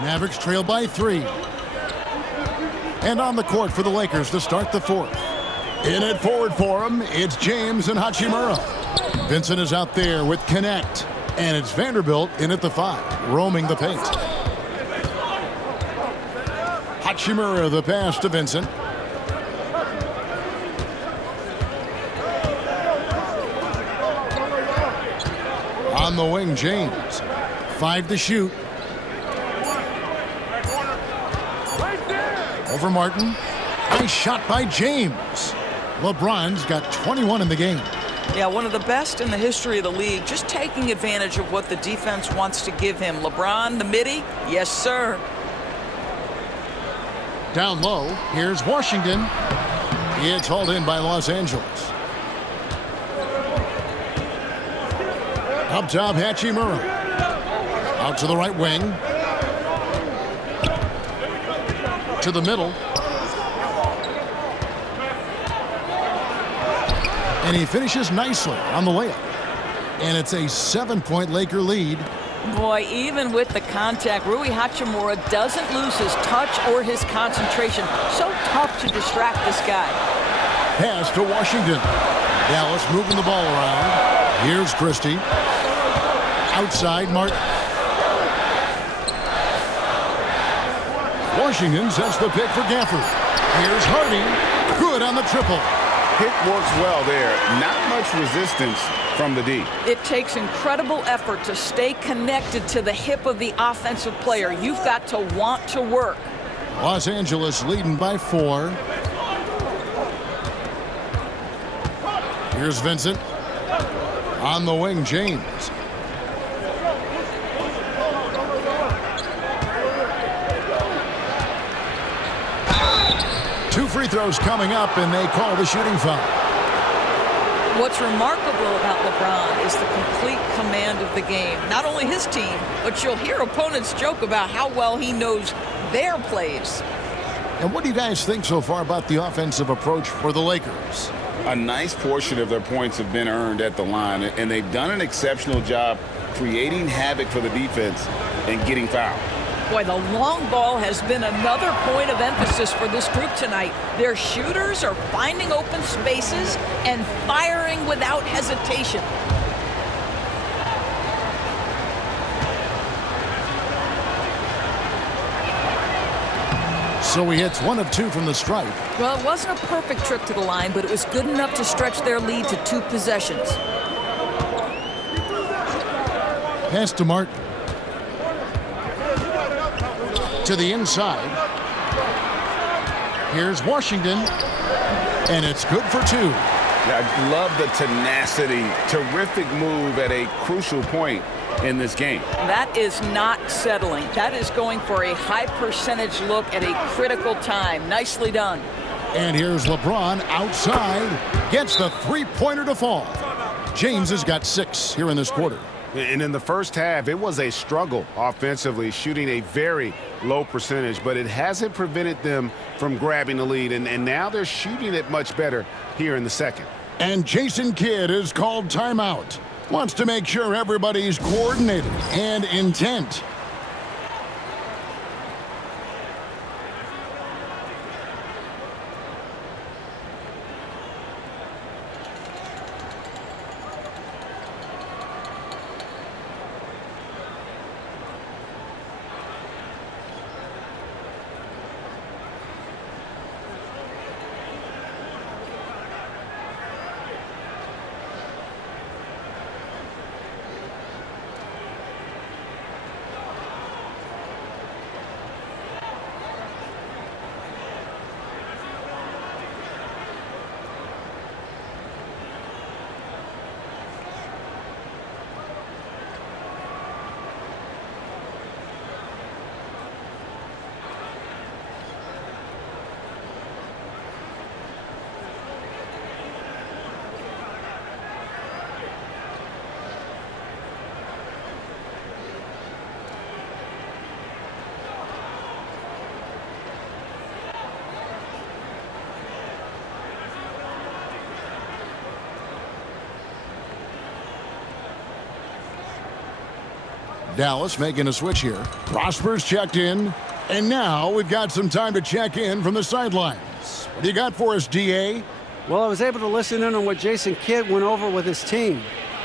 Mavericks trail by 3. And on the court for the Lakers to start the fourth. In it forward for him, it's James and Hachimura. Vincent is out there with Connect. And it's Vanderbilt in at the 5, roaming the paint. Hachimura the pass to Vincent. On the wing, James. 5 to shoot. Over Martin. Nice shot by James. LeBron's got 21 in the game. Yeah, one of the best in the history of the league, just taking advantage of what the defense wants to give him. LeBron, the midi, yes, sir. Down low, here's Washington. It's hauled in by Los Angeles. Up top, Hachimura. Out to the right wing. To the middle. And he finishes nicely on the layup. And it's a 7-point Laker lead. Boy, even with the contact, Rui Hachimura doesn't lose his touch or his concentration. So tough to distract this guy. Pass to Washington. Dallas moving the ball around. Here's Christie. Outside, Martin. Washington sets the pick for Gafford. Here's Hardy. Good on the triple. Pick works well there. Not much resistance from the D. It takes incredible effort to stay connected to the hip of the offensive player. You've got to want to work. Los Angeles leading by 4. Here's Vincent. On the wing, James. Two free throws coming up, and they call the shooting foul. What's remarkable about LeBron is the complete command of the game. Not only his team, but you'll hear opponents joke about how well he knows their plays. And what do you guys think so far about the offensive approach for the Lakers? A nice portion of their points have been earned at the line, and they've done an exceptional job creating havoc for the defense and getting fouled. Boy, the long ball has been another point of emphasis for this group tonight. Their shooters are finding open spaces and firing without hesitation. So he hits 1 of 2 from the stripe. Well, it wasn't a perfect trip to the line, but it was good enough to stretch their lead to 2 possessions. Pass to Martin. To the inside. Here's Washington. And it's good for 2. I love the tenacity. Terrific move at a crucial point in this game. That is not settling. That is going for a high percentage look at a critical time. Nicely done. And here's LeBron outside. Gets the three-pointer to fall. James has got 6 here in this quarter. And in the first half, it was a struggle offensively, shooting a very low percentage, but it hasn't prevented them from grabbing the lead. And now they're shooting it much better here in the second. And Jason Kidd is called timeout. Wants to make sure everybody's coordinated and intent. Dallas making a switch here. Prosper's checked in. And now we've got some time to check in from the sidelines. What do you got for us, DA? Well, I was able to listen in on what Jason Kidd went over with his team.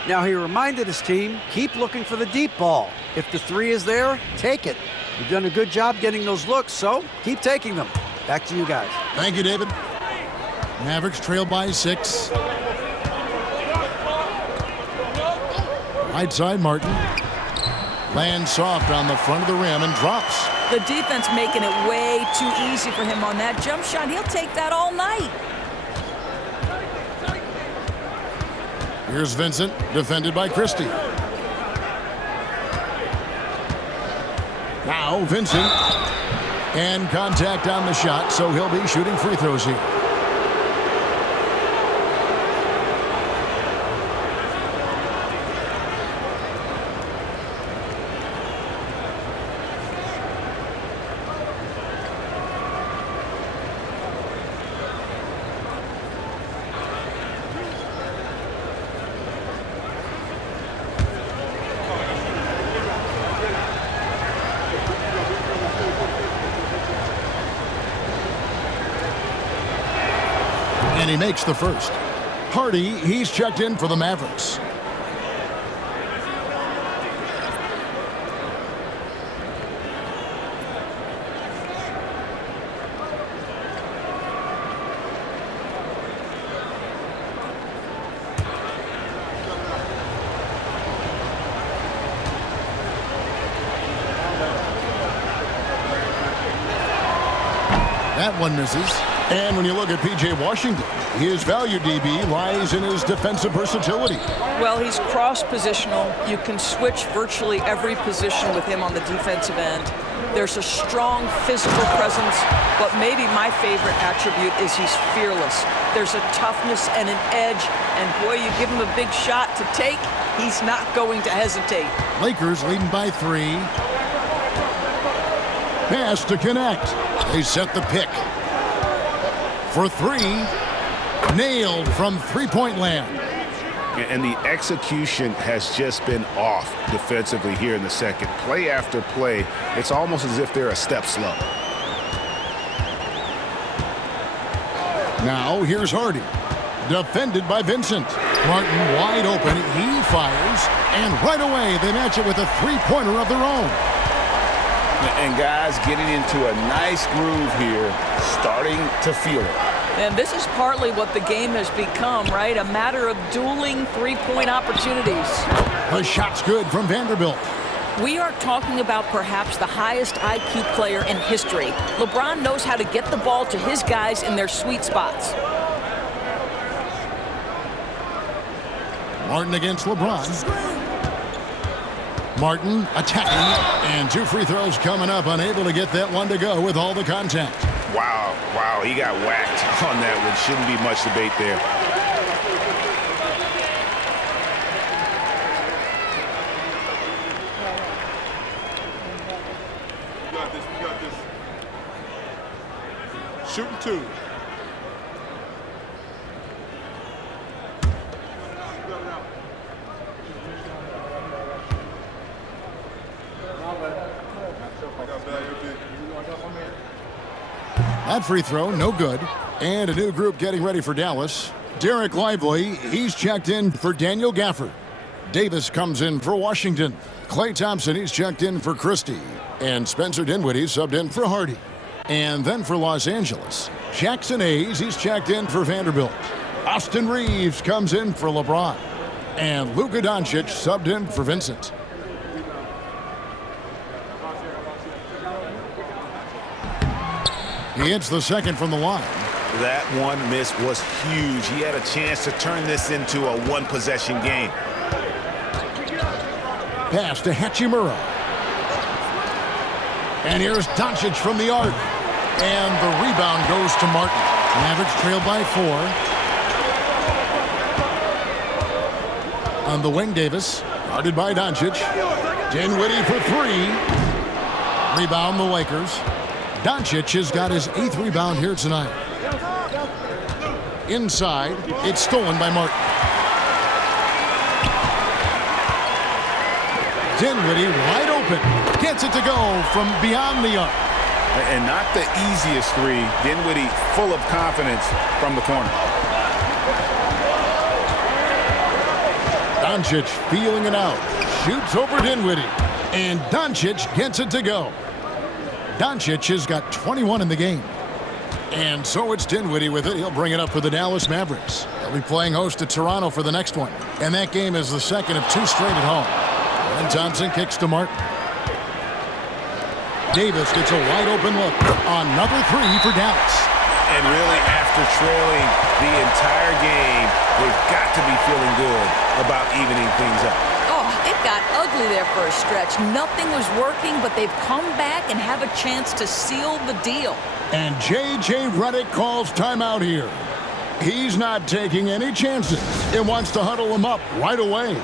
Now, he reminded his team, keep looking for the deep ball. If the three is there, take it. You've done a good job getting those looks, so keep taking them. Back to you guys. Thank you, David. Mavericks trail by 6. Right side, Martin. Lands soft on the front of the rim and drops. The defense making it way too easy for him on that jump shot. He'll take that all night. Here's Vincent, defended by Christie. Now Vincent. And contact on the shot, so he'll be shooting free throws here. And he makes the first. Hardy, he's checked in for the Mavericks. That one misses. And when you look at P.J. Washington, his value DB lies in his defensive versatility. Well, he's cross-positional. You can switch virtually every position with him on the defensive end. There's a strong physical presence, but maybe my favorite attribute is he's fearless. There's a toughness and an edge, and boy, you give him a big shot to take, he's not going to hesitate. Lakers leading by 3. Pass to connect. They set the pick. For 3, nailed from three-point land. And the execution has just been off defensively here in the second. Play after play, it's almost as if they're a step slow. Now here's Hardy, defended by Vincent. Martin wide open, he fires, and right away they match it with a three-pointer of their own. And guys getting into a nice groove here, starting to feel it. And this is partly what the game has become, right? A matter of dueling three-point opportunities. The shot's good from Vanderbilt. We are talking about perhaps the highest IQ player in history. LeBron knows how to get the ball to his guys in their sweet spots. Martin against LeBron. Martin attacking, and 2 free throws coming up, unable to get that one to go with all the contact. Wow, he got whacked on that one. Shouldn't be much debate there. We got this. Shooting 2. That free throw, no good. And a new group getting ready for Dallas. Derek Lively, he's checked in for Daniel Gafford. Davis comes in for Washington. Klay Thompson, he's checked in for Christie. And Spencer Dinwiddie subbed in for Hardy. And then for Los Angeles, Jackson Hayes, he's checked in for Vanderbilt. Austin Reeves comes in for LeBron. And Luka Doncic subbed in for Vincent. He hits the second from the line. That one miss was huge. He had a chance to turn this into a one-possession game. Pass to Hachimura. And here's Doncic from the arc. And the rebound goes to Martin. Mavericks trail by 4. On the wing, Davis. Guarded by Doncic. Dinwiddie for 3. Rebound the Lakers. Doncic has got his 8th rebound here tonight. Inside, it's stolen by Martin. Dinwiddie wide open. Gets it to go from beyond the arc. And not the easiest three. Dinwiddie full of confidence from the corner. Doncic feeling it out. Shoots over Dinwiddie. And Doncic gets it to go. Doncic has got 21 in the game. And so it's Dinwiddie with it. He'll bring it up for the Dallas Mavericks. They'll be playing host to Toronto for the next one. And that game is the second of 2 straight at home. And Thompson kicks to Martin. Davis gets a wide open look. Another 3 for Dallas. And really, after trailing the entire game, they've got to be feeling good about evening things up. Oh, it got ugly there for a stretch. Nothing was working, but they've come back and have a chance to seal the deal. And J.J. Redick calls timeout here. He's not taking any chances and wants to huddle them up right away.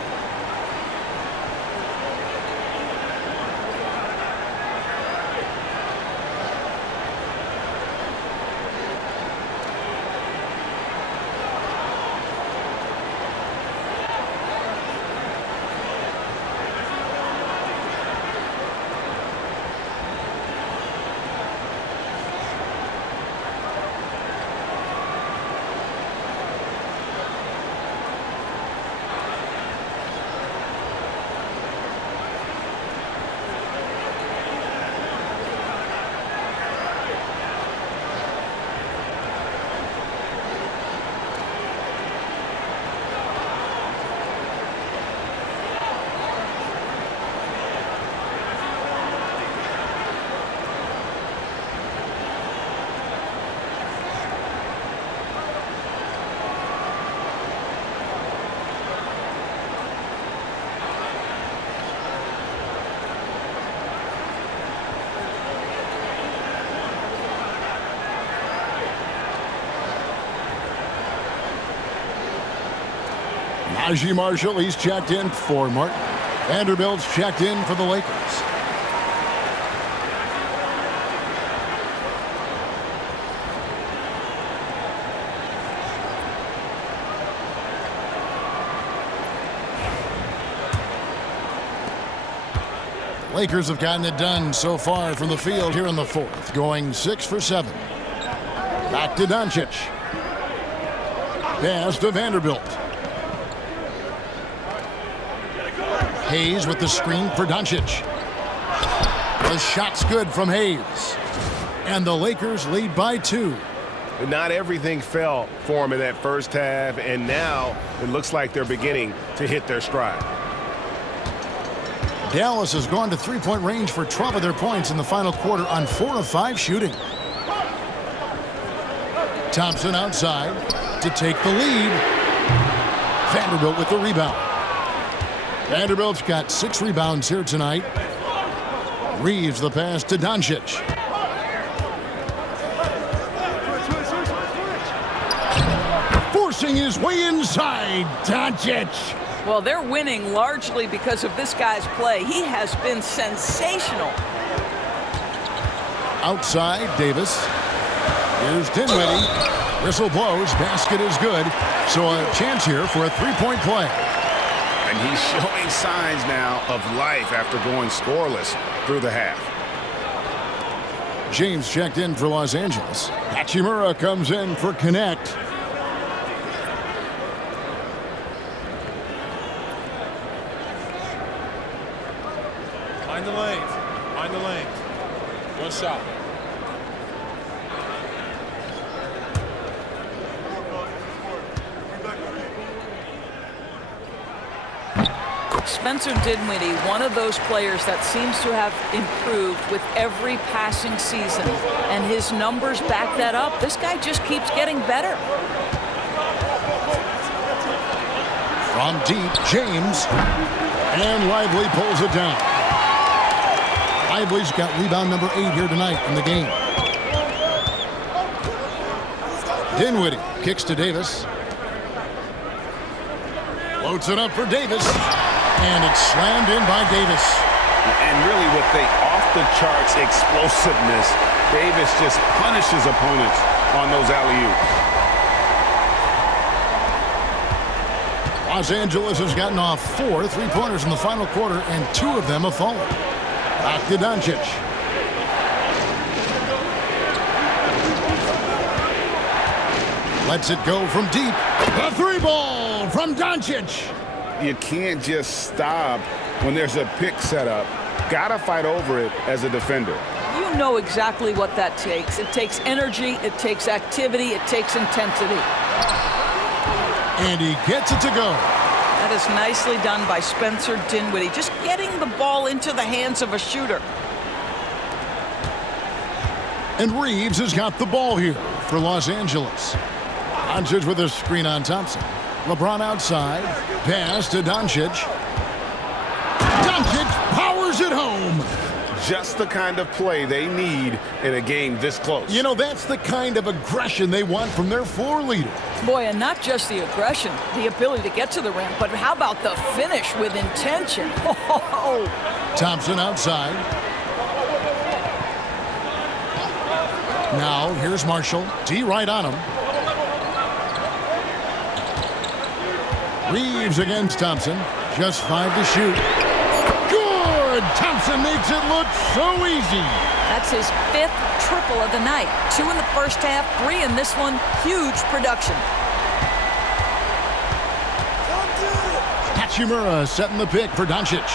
Najee Marshall, he's checked in for Martin. Vanderbilt's checked in for the Lakers. Lakers have gotten it done so far from the field here in the fourth, going 6 for 7. Back to Doncic. Pass to Vanderbilt. Hayes with the screen for Doncic. The shot's good from Hayes. And the Lakers lead by 2. Not everything fell for them in that first half, and now it looks like they're beginning to hit their stride. Dallas has gone to three-point range for 12 of their points in the final quarter on 4 of 5 shooting. Thompson outside to take the lead. Vanderbilt with the rebound. Vanderbilt's got 6 rebounds here tonight. Reeves the pass to Doncic. Forcing his way inside, Doncic. Well, they're winning largely because of this guy's play. He has been sensational. Outside, Davis. Here's Dinwiddie. Whistle blows. Basket is good. So a chance here for a three-point play. And he's showing signs now of life after going scoreless through the half. James checked in for Los Angeles. Hachimura comes in for Connect. Mind the lanes. Mind the lanes. One shot. Spencer Dinwiddie, one of those players that seems to have improved with every passing season, and his numbers back that up. This guy just keeps getting better. From deep, James. And Lively pulls it down. Lively's got rebound number 8 here tonight in the game. Dinwiddie kicks to Davis. Floats it up for Davis. And it's slammed in by Davis. And really with the off-the-charts explosiveness, Davis just punishes opponents on those alley-oops. Los Angeles has gotten off 4 3-pointers in the final quarter, and 2 of them have fallen. Back to Doncic. Lets it go from deep. The 3-ball from Doncic. You can't just stop when there's a pick set up. Gotta fight over it as a defender. You know exactly what that takes. It takes energy, it takes activity, it takes intensity. And he gets it to go. That is nicely done by Spencer Dinwiddie, just getting the ball into the hands of a shooter. And Reeves has got the ball here for Los Angeles. Doncic with a screen on Thompson. LeBron outside. Pass to Doncic. Doncic powers it home. Just the kind of play they need in a game this close. You know, that's the kind of aggression they want from their floor leader. Boy, and not just the aggression, the ability to get to the rim, but how about the finish with intention? Oh. Thompson outside. Now, here's Marshall. D right on him. Reeves against Thompson. Just 5 to shoot. Good! Thompson makes it look so easy. That's his 5th triple of the night. 2 in the first half, 3 in this one. Huge production. Hachimura setting the pick for Doncic.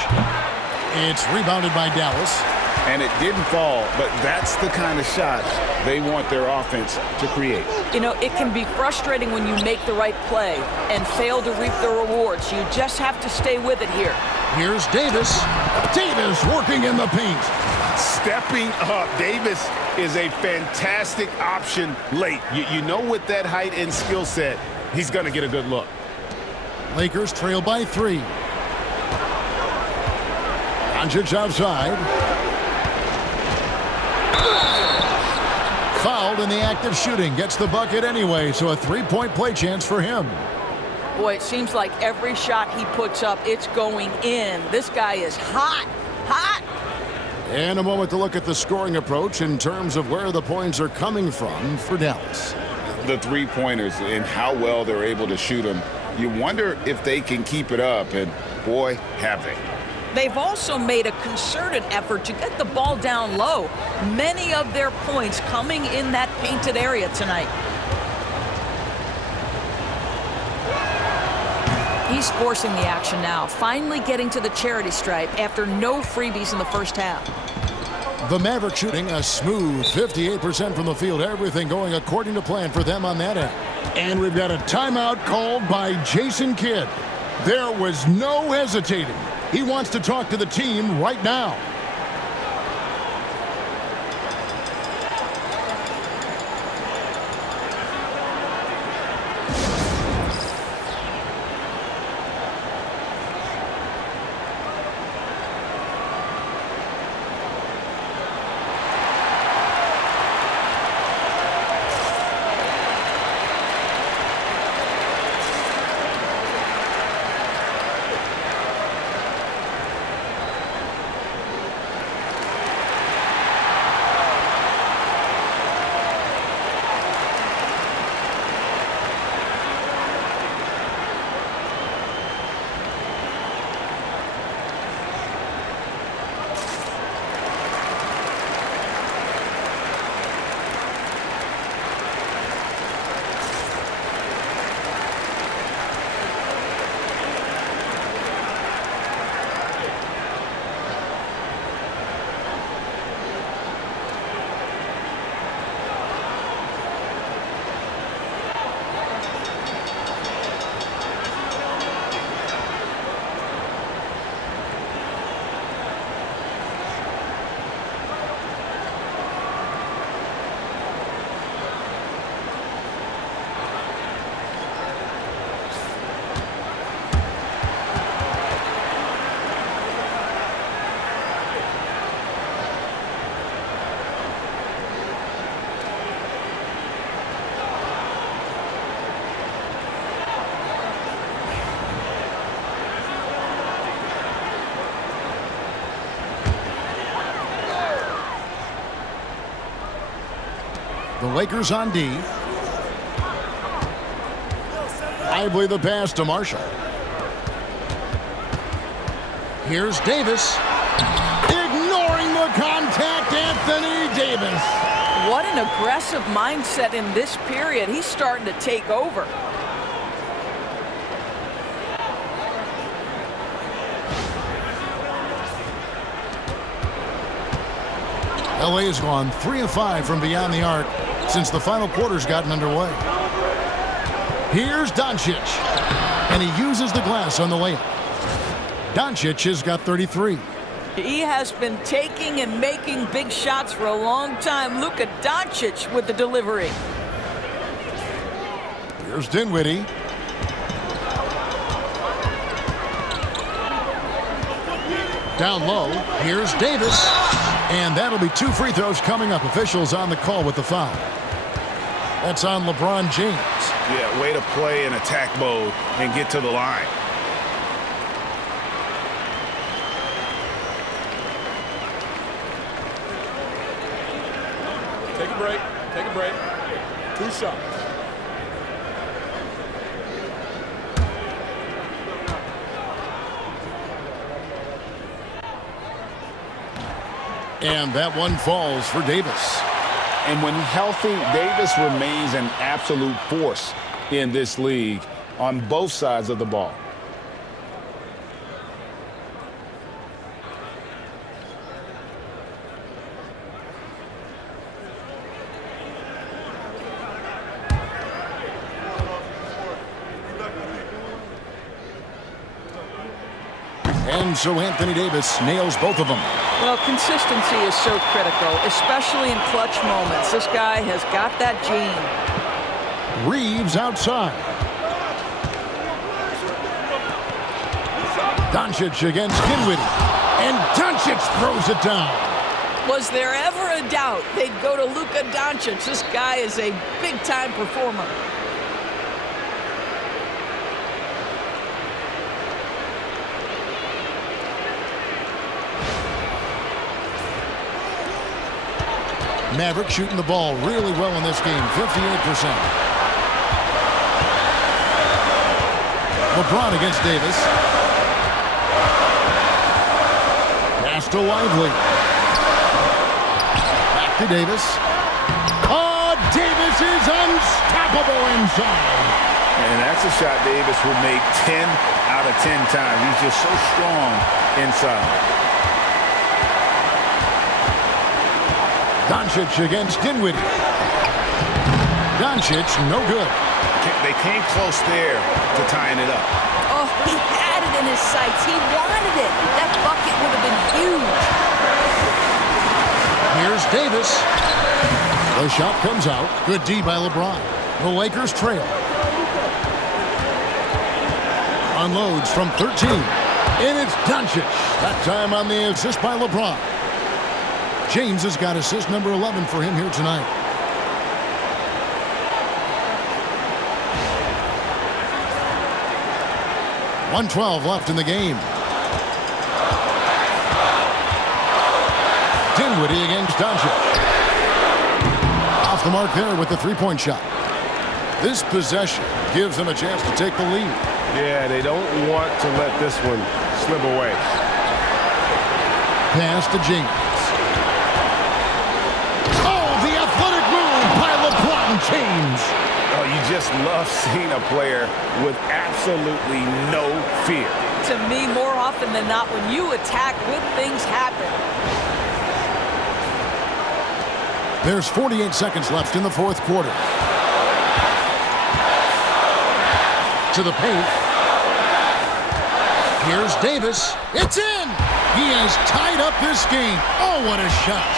It's rebounded by Dallas. And it didn't fall, but that's the kind of shot they want their offense to create. You know, it can be frustrating when you make the right play and fail to reap the rewards. You just have to stay with it here. Here's Davis. Davis working in the paint. Stepping up. Davis is a fantastic option late. You know, with that height and skill set, he's going to get a good look. Lakers trail by 3. Doncic outside. Fouled in the act of shooting. Gets the bucket anyway, so a 3-point play chance for him. Boy, it seems like every shot he puts up, it's going in. This guy is hot, hot. And a moment to look at the scoring approach in terms of where the points are coming from for Dallas. The 3-pointers and how well they're able to shoot them. You wonder if they can keep it up, and boy, have they. They've also made a concerted effort to get the ball down low. Many of their points coming in that painted area tonight. He's forcing the action now, finally getting to the charity stripe after no freebies in the first half. The Mavericks shooting a smooth 58% from the field. Everything going according to plan for them on that end. And we've got a timeout called by Jason Kidd. There was no hesitating. He wants to talk to the team right now. The Lakers on D. Lively the pass to Marshall. Here's Davis. Ignoring the contact, Anthony Davis. What an aggressive mindset in this period. He's starting to take over. LA has gone 3 of 5 from beyond the arc since the final quarter's gotten underway. Here's Doncic, and he uses the glass on the layup. Doncic has got 33. He has been taking and making big shots for a long time. Luka Doncic with the delivery. Here's Dinwiddie. Down low, here's Davis. And that'll be 2 free throws coming up. Officials on the call with the foul. That's on LeBron James. Yeah, way to play in attack mode and get to the line. Take a break. Take a break. 2 shots. And that one falls for Davis. And when healthy, Davis remains an absolute force in this league on both sides of the ball. And so Anthony Davis nails both of them. Well, consistency is so critical, especially in clutch moments. This guy has got that gene. Reeves outside. Doncic against Dinwiddie. And Doncic throws it down. Was there ever a doubt they'd go to Luka Doncic? This guy is a big-time performer. Mavericks shooting the ball really well in this game, 58%. LeBron against Davis. Pass to Lively. Back to Davis. Oh, Davis is unstoppable inside. And that's a shot Davis will make 10 out of 10 times. He's just so strong inside. Doncic against Dinwiddie. Doncic, no good. They came close there to tying it up. Oh, he had it in his sights. He wanted it. That bucket would have been huge. Here's Davis. The shot comes out. Good D by LeBron. The Lakers trail. Unloads from 13. And it's Doncic. That time on the assist by LeBron. James has got assist number 11 for him here tonight. .112 left in the game. Dinwiddie against Doncic. Off the mark there with the three-point shot. This possession gives them a chance to take the lead. Yeah, they don't want to let this one slip away. Pass to James. James. Oh, you just love seeing a player with absolutely no fear. To me, more often than not, when you attack, good things happen. There's 48 seconds left in the fourth quarter. To the paint. Here's Davis. It's in! He has tied up this game. Oh, what a shot.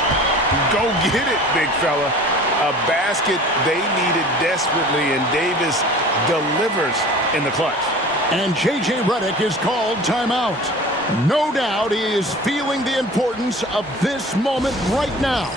Go get it, big fella. A basket they needed desperately, and Davis delivers in the clutch. And J.J. Redick is called timeout. No doubt he is feeling the importance of this moment right now.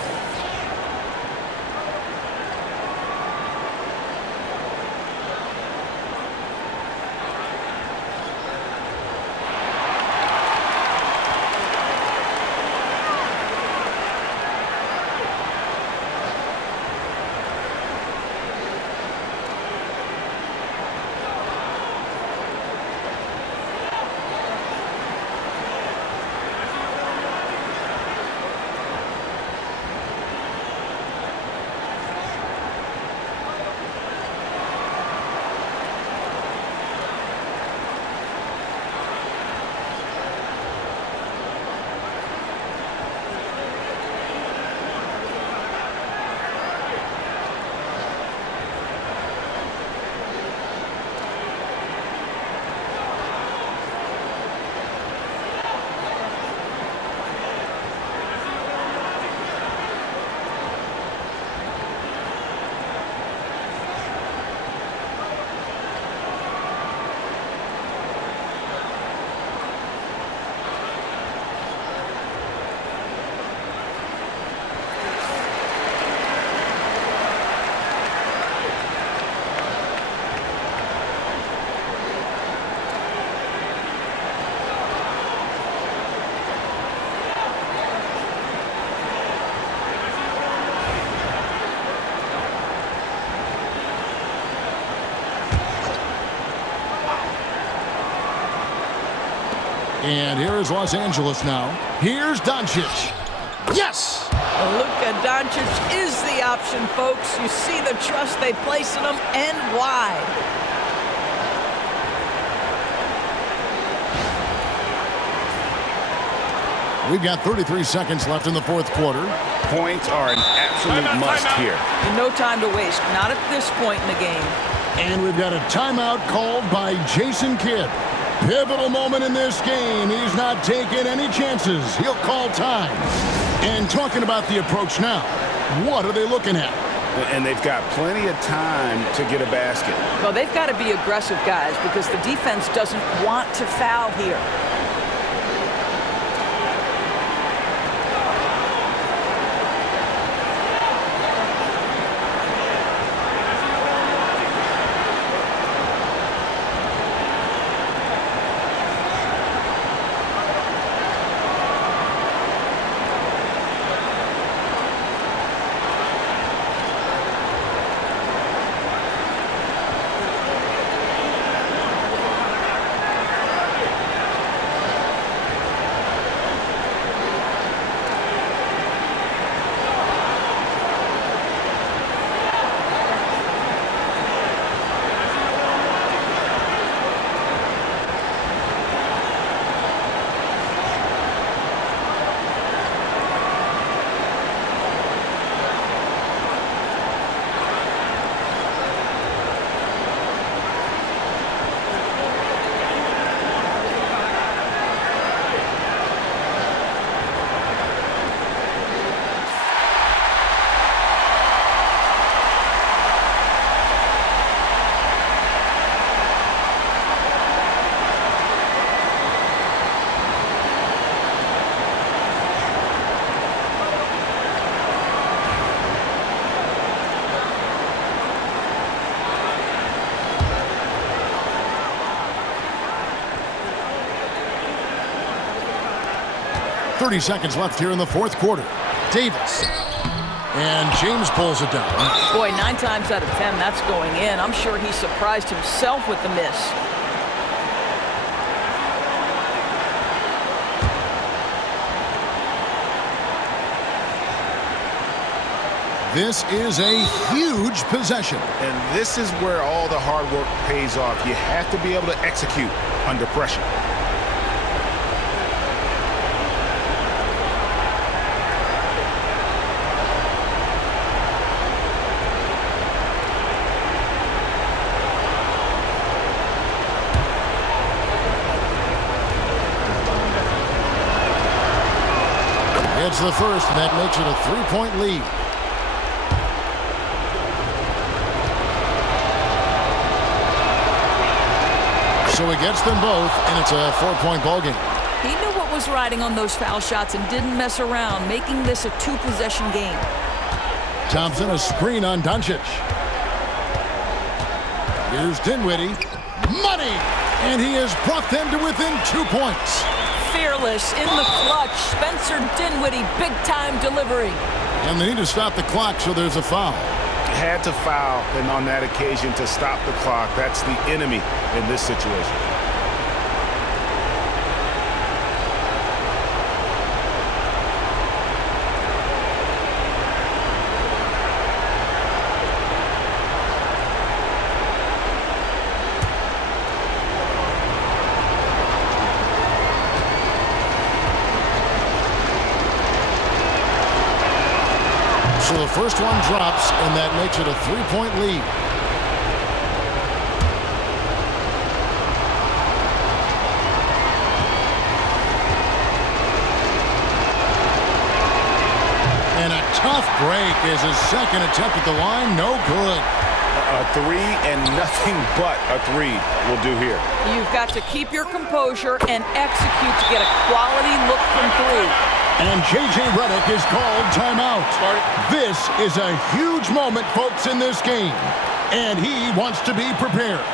And here is Los Angeles now. Here's Doncic. Yes! Luka Doncic is the option, folks. You see the trust they place in him and why. We've got 33 seconds left in the fourth quarter. Points are an absolute must here. And no time to waste, not at this point in the game. And we've got a timeout called by Jason Kidd. Pivotal moment in this game. He's not taking any chances. He'll call time. And talking about the approach now, what are they looking at? And they've got plenty of time to get a basket. Well, they've got to be aggressive, guys, because the defense doesn't want to foul here. .30 seconds left here in the fourth quarter. Davis. And James pulls it down. Boy, 9 times out of 10, that's going in. I'm sure he surprised himself with the miss. This is a huge possession. And this is where all the hard work pays off. You have to be able to execute under pressure. It's the first, and that makes it a 3-point lead. So he gets them both, and it's a 4-point ball game. He knew what was riding on those foul shots and didn't mess around, making this a 2-possession game. Thompson, a screen on Doncic. Here's Dinwiddie. Money! And he has brought them to within 2 points. Fearless in the clutch. Spencer Dinwiddie, big-time delivery. And they need to stop the clock, so there's a foul. Had to foul, and on that occasion to stop the clock. That's the enemy in this situation. So the first one drops, and that makes it a 3-point lead. And a tough break is his second attempt at the line. No good. A three and nothing but a three will do here. You've got to keep your composure and execute to get a quality look from 3. And J.J. Redick is called timeout. This is a huge moment, folks, in this game. And he wants to be prepared.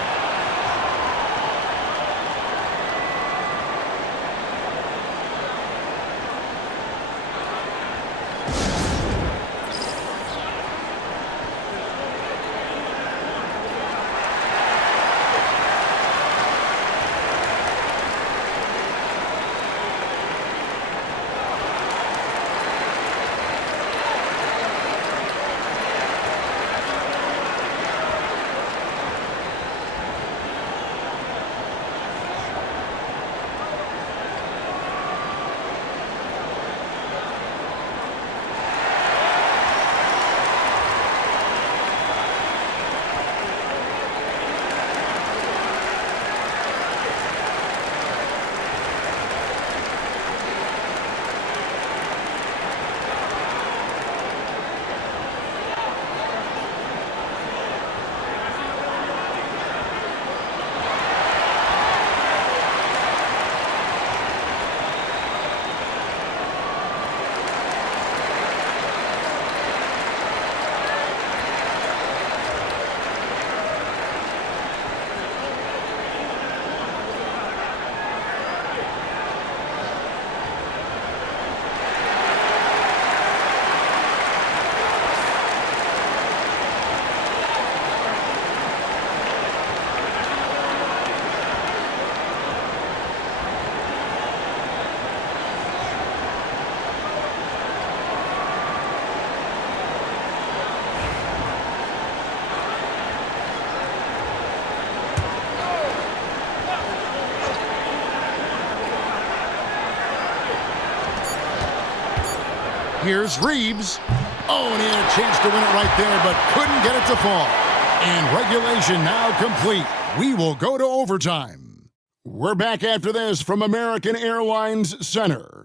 Here's Reeves. Oh, and he had a chance to win it right there, but couldn't get it to fall. And regulation now complete. We will go to overtime. We're back after this from American Airlines Center.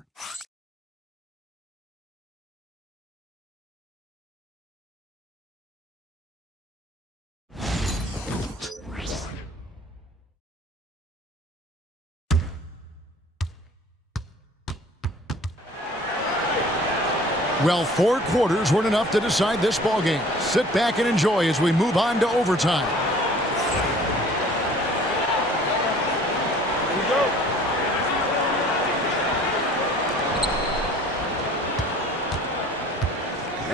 Well, 4 quarters weren't enough to decide this ballgame. Sit back and enjoy as we move on to overtime. Here we go.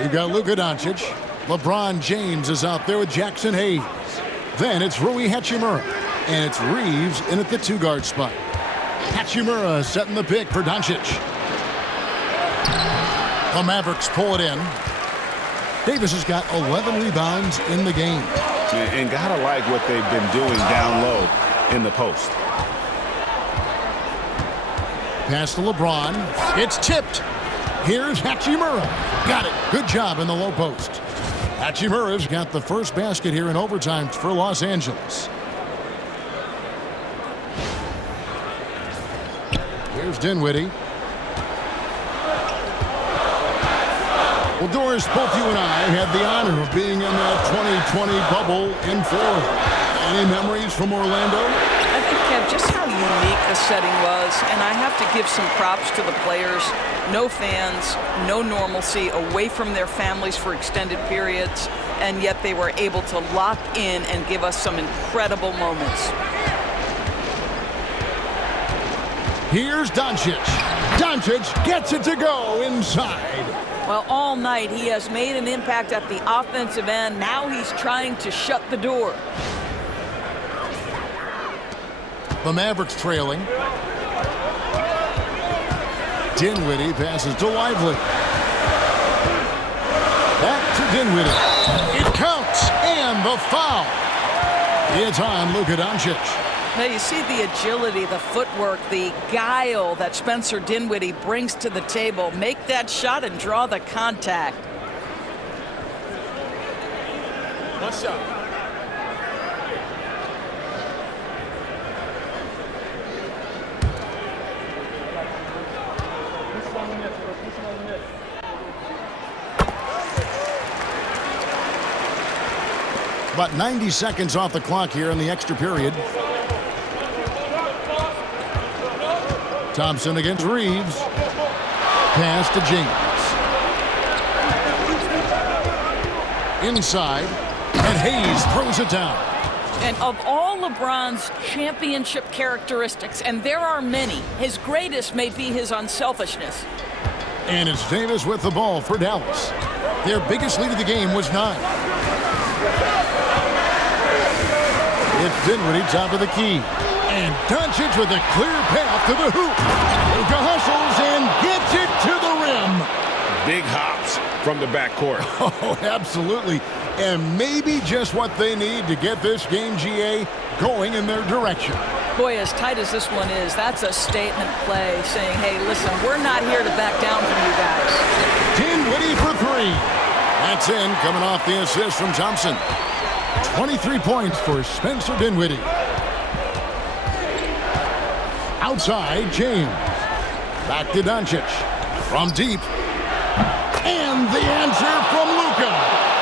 You've got Luka Doncic. LeBron James is out there with Jackson Hayes. Then it's Rui Hachimura. And it's Reeves in at the 2-guard spot. Hachimura setting the pick for Doncic. The Mavericks pull it in. Davis has got 11 rebounds in the game. And gotta like what they've been doing down low in the post. Pass to LeBron. It's tipped. Here's Hachimura. Got it. Good job in the low post. Hachimura's got the first basket here in overtime for Los Angeles. Here's Dinwiddie. Well, Doris, both you and I had the honor of being in that 2020 bubble in Florida. Any memories from Orlando? I think, Kev, just how unique the setting was, and I have to give some props to the players. No fans, no normalcy, away from their families for extended periods, and yet they were able to lock in and give us some incredible moments. Here's Doncic. Doncic gets it to go inside. Well, all night he has made an impact at the offensive end. Now he's trying to shut the door. The Mavericks trailing. Dinwiddie passes to Lively. Back to Dinwiddie. It counts, and the foul. It's on Luka Doncic. Now you see the agility, the footwork, the guile that Spencer Dinwiddie brings to the table. Make that shot and draw the contact. One shot. About 90 seconds off the clock here in the extra period. Thompson against Reeves. Pass to James. Inside, and Hayes throws it down. And of all LeBron's championship characteristics, and there are many, his greatest may be his unselfishness. And it's Davis with the ball for Dallas. Their biggest lead of the game was 9. It's Dinwiddie top of the key. And Doncic with a clear path to the hoop. Luka hustles and gets it to the rim. Big hops from the backcourt. Oh, absolutely. And maybe just what they need to get this game, GA, going in their direction. Boy, as tight as this one is, that's a statement play saying, hey, listen, we're not here to back down from you guys. Dinwiddie for 3. That's in, coming off the assist from Thompson. 23 points for Spencer Dinwiddie. Outside, James. Back to Doncic. From deep. And the answer from Luka.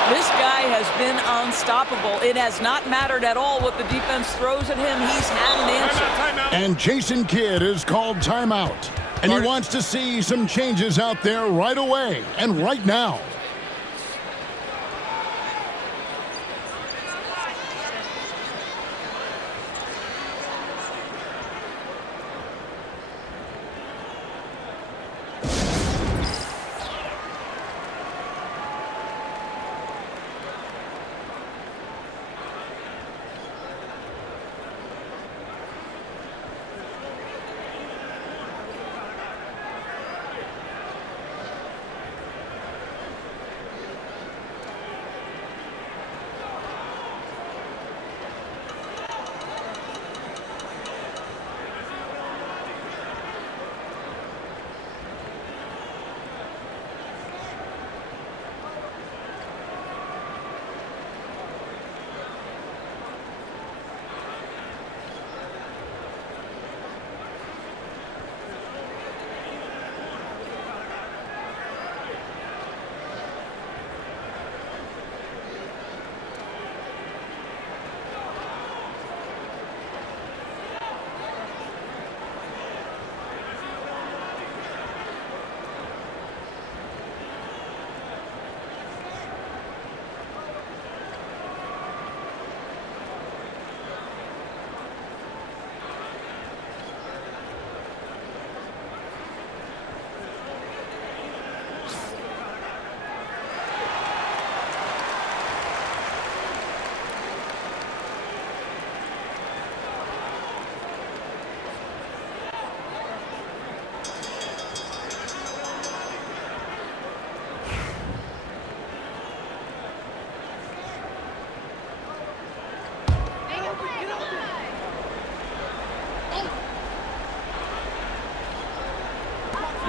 This guy has been unstoppable. It has not mattered at all what the defense throws at him. He's had an answer. Timeout. And Jason Kidd is called timeout. And he wants to see some changes out there right away and right now.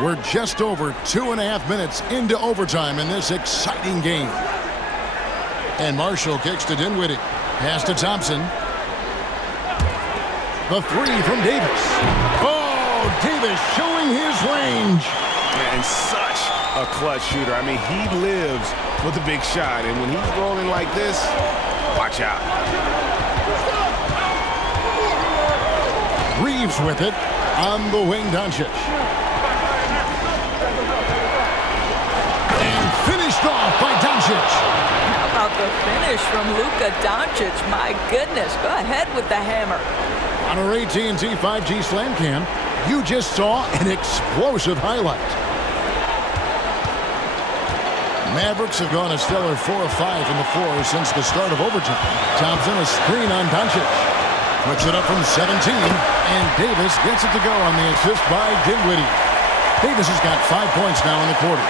We're just over 2.5 minutes into overtime in this exciting game. And Marshall kicks to Dinwiddie. Pass to Thompson. The three from Davis. Oh, Davis showing his range. And such a clutch shooter. I mean, he lives with a big shot. And when he's rolling like this, watch out. Reeves with it on the wing, Doncic. And finished off by Doncic. How about the finish from Luka Doncic? My goodness, go ahead with the hammer. On our AT&T 5G Slam Cam, you just saw an explosive highlight. Mavericks have gone a stellar 4 of 5 in the floor since the start of overtime. Thompson, a screen on Doncic. Puts it up from 17, and Davis gets it to go on the assist by Dinwiddie. Davis has got 5 points now in the quarter.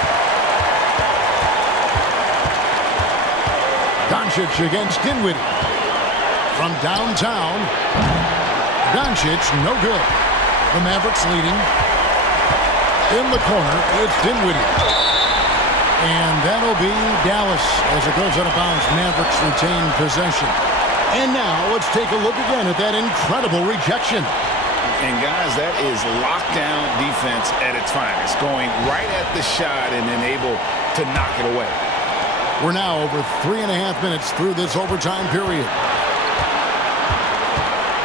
Doncic against Dinwiddie. From downtown, Doncic, no good. The Mavericks leading. In the corner, it's Dinwiddie. And that'll be Dallas as it goes out of bounds. Mavericks retain possession. And now let's take a look again at that incredible rejection. And guys, that is lockdown defense at its finest. Going right at the shot and then able to knock it away. We're now over 3.5 minutes through this overtime period.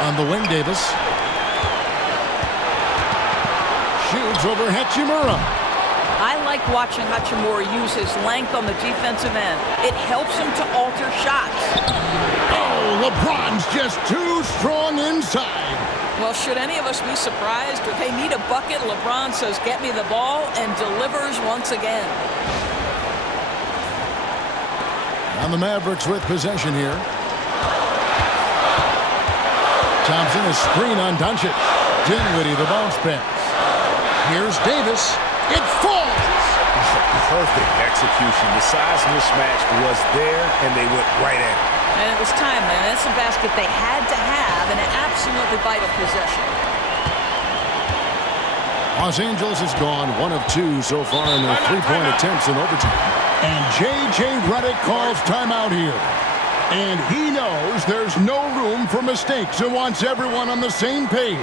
On the wing, Davis. Shoots over Hachimura. I like watching Hachimura use his length on the defensive end. It helps him to alter shots. Oh, LeBron's just too strong inside. Well, should any of us be surprised? If they need a bucket, LeBron says, get me the ball, and delivers once again. On the Mavericks with possession here. Thompson, a screen on Doncic. Dinwiddie, the bounce pass. Here's Davis. It falls. Perfect execution. The size mismatch was there, and they went right at it. And it was timely. And that's a basket they had to have in an absolutely vital possession. Los Angeles has gone 1 of 2 so far in their three-point attempts in overtime. And J.J. Redick calls timeout here. And he knows there's no room for mistakes and wants everyone on the same page.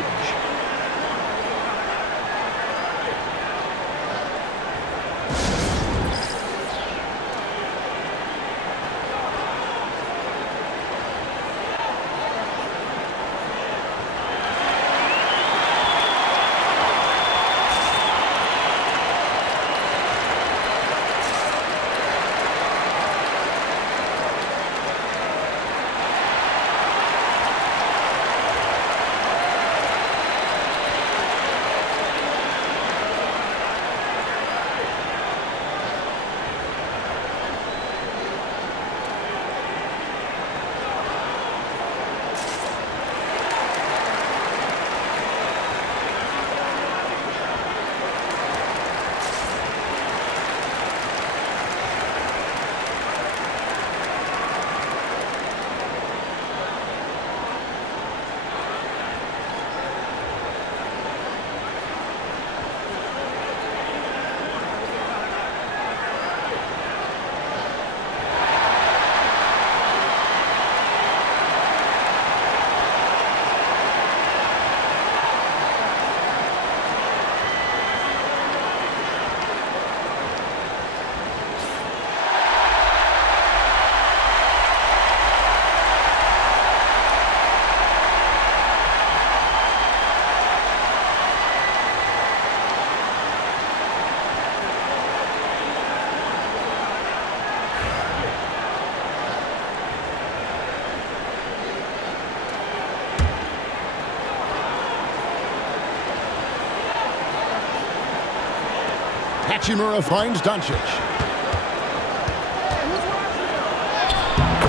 Hachimura finds Doncic.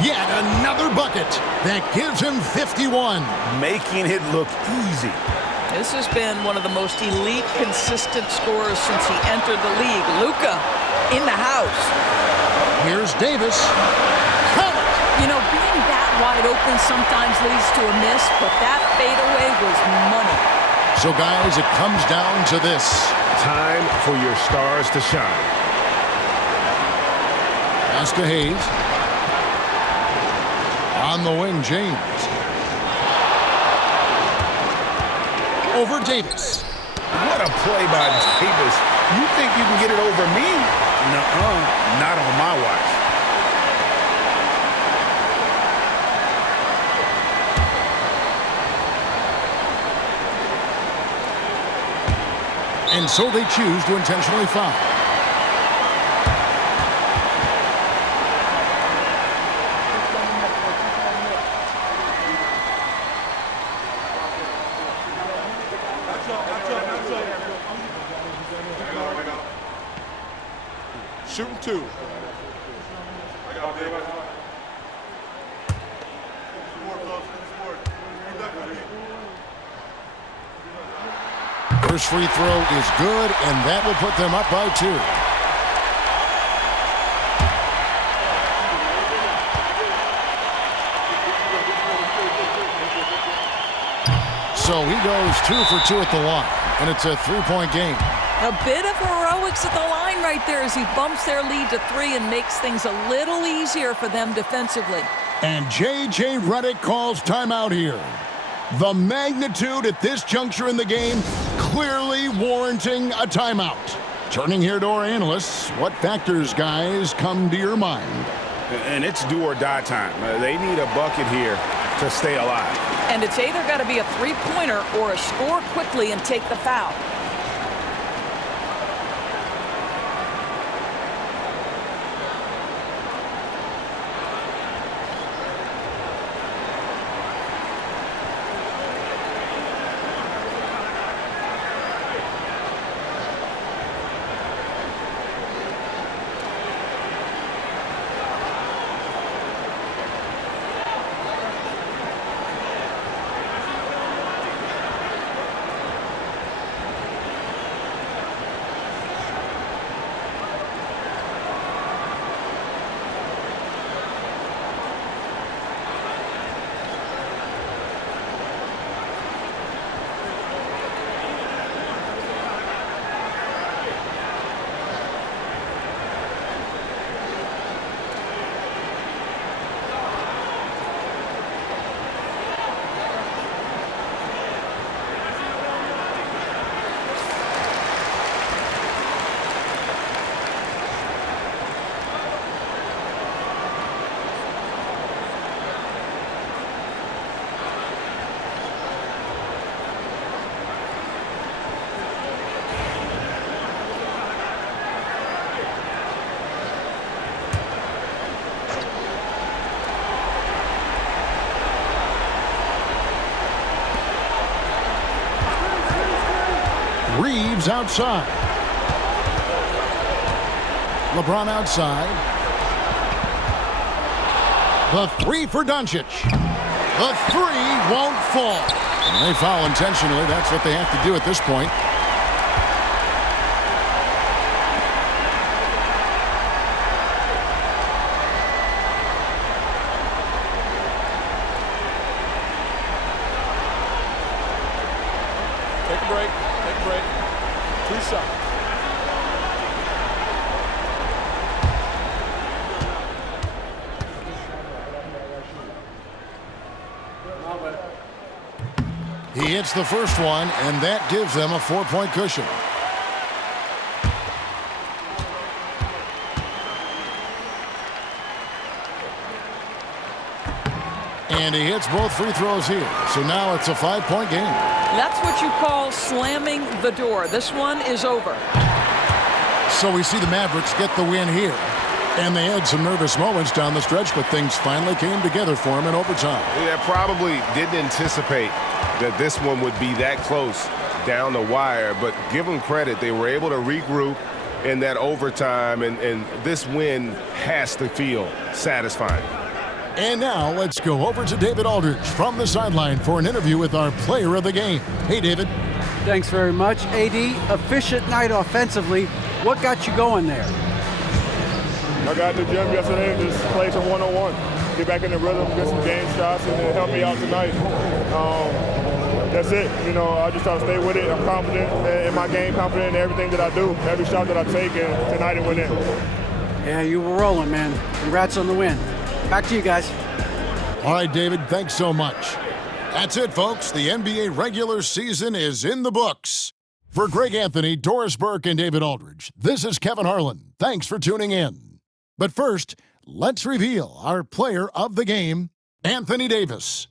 Yet another bucket that gives him 51. Making it look easy. This has been one of the most elite, consistent scorers since he entered the league. Luka in the house. Here's Davis. Count it. You know, being that wide open sometimes leads to a miss, but that fadeaway was money. So, guys, it comes down to this. Time for your stars to shine. Pass to Hayes. On the wing, James. Over Davis. What a play by Davis. You think you can get it over me? Nuh-uh. Not on my watch. And so they choose to intentionally foul. Shooting 2. First free throw is good, and that will put them up by 2. So he goes 2 for 2 at the line, and it's a 3-point game. A bit of heroics at the line right there as he bumps their lead to 3 and makes things a little easier for them defensively. And J.J. Redick calls timeout here. The magnitude at this juncture in the game clearly warranting a timeout. Turning here to our analysts, what factors, guys, come to your mind? And it's do or die time. They need a bucket here to stay alive. And it's either got to be a three-pointer or a score quickly and take the foul. Reeves outside. LeBron outside. The 3 for Doncic. The 3 won't fall. And they foul intentionally. That's what they have to do at this point. Take a break. Take a break. 2 shots. He hits the first one, and that gives them a 4-point cushion. And he hits both free throws here. So now it's a 5-point game. That's what you call slamming the door. This one is over. So we see the Mavericks get the win here. And they had some nervous moments down the stretch, but things finally came together for them in overtime. Yeah, probably didn't anticipate that this one would be that close down the wire, but give them credit. They were able to regroup in that overtime, and this win has to feel satisfying. And now let's go over to David Aldridge from the sideline for an interview with our player of the game. Hey, David. Thanks very much, AD. Efficient night offensively. What got you going there? I got to the gym yesterday and just played some one-on-one. Get back in the rhythm, get some game shots, and it helped me out tonight. that's it. You know, I just try to stay with it. I'm confident in my game, confident in everything that I do, every shot that I take, and tonight it went in. Yeah, you were rolling, man. Congrats on the win. Back to you guys. All right, David, thanks so much. That's it, folks. The NBA regular season is in the books. For Greg Anthony, Doris Burke, and David Aldridge, this is Kevin Harlan. Thanks for tuning in. But first, let's reveal our player of the game, Anthony Davis.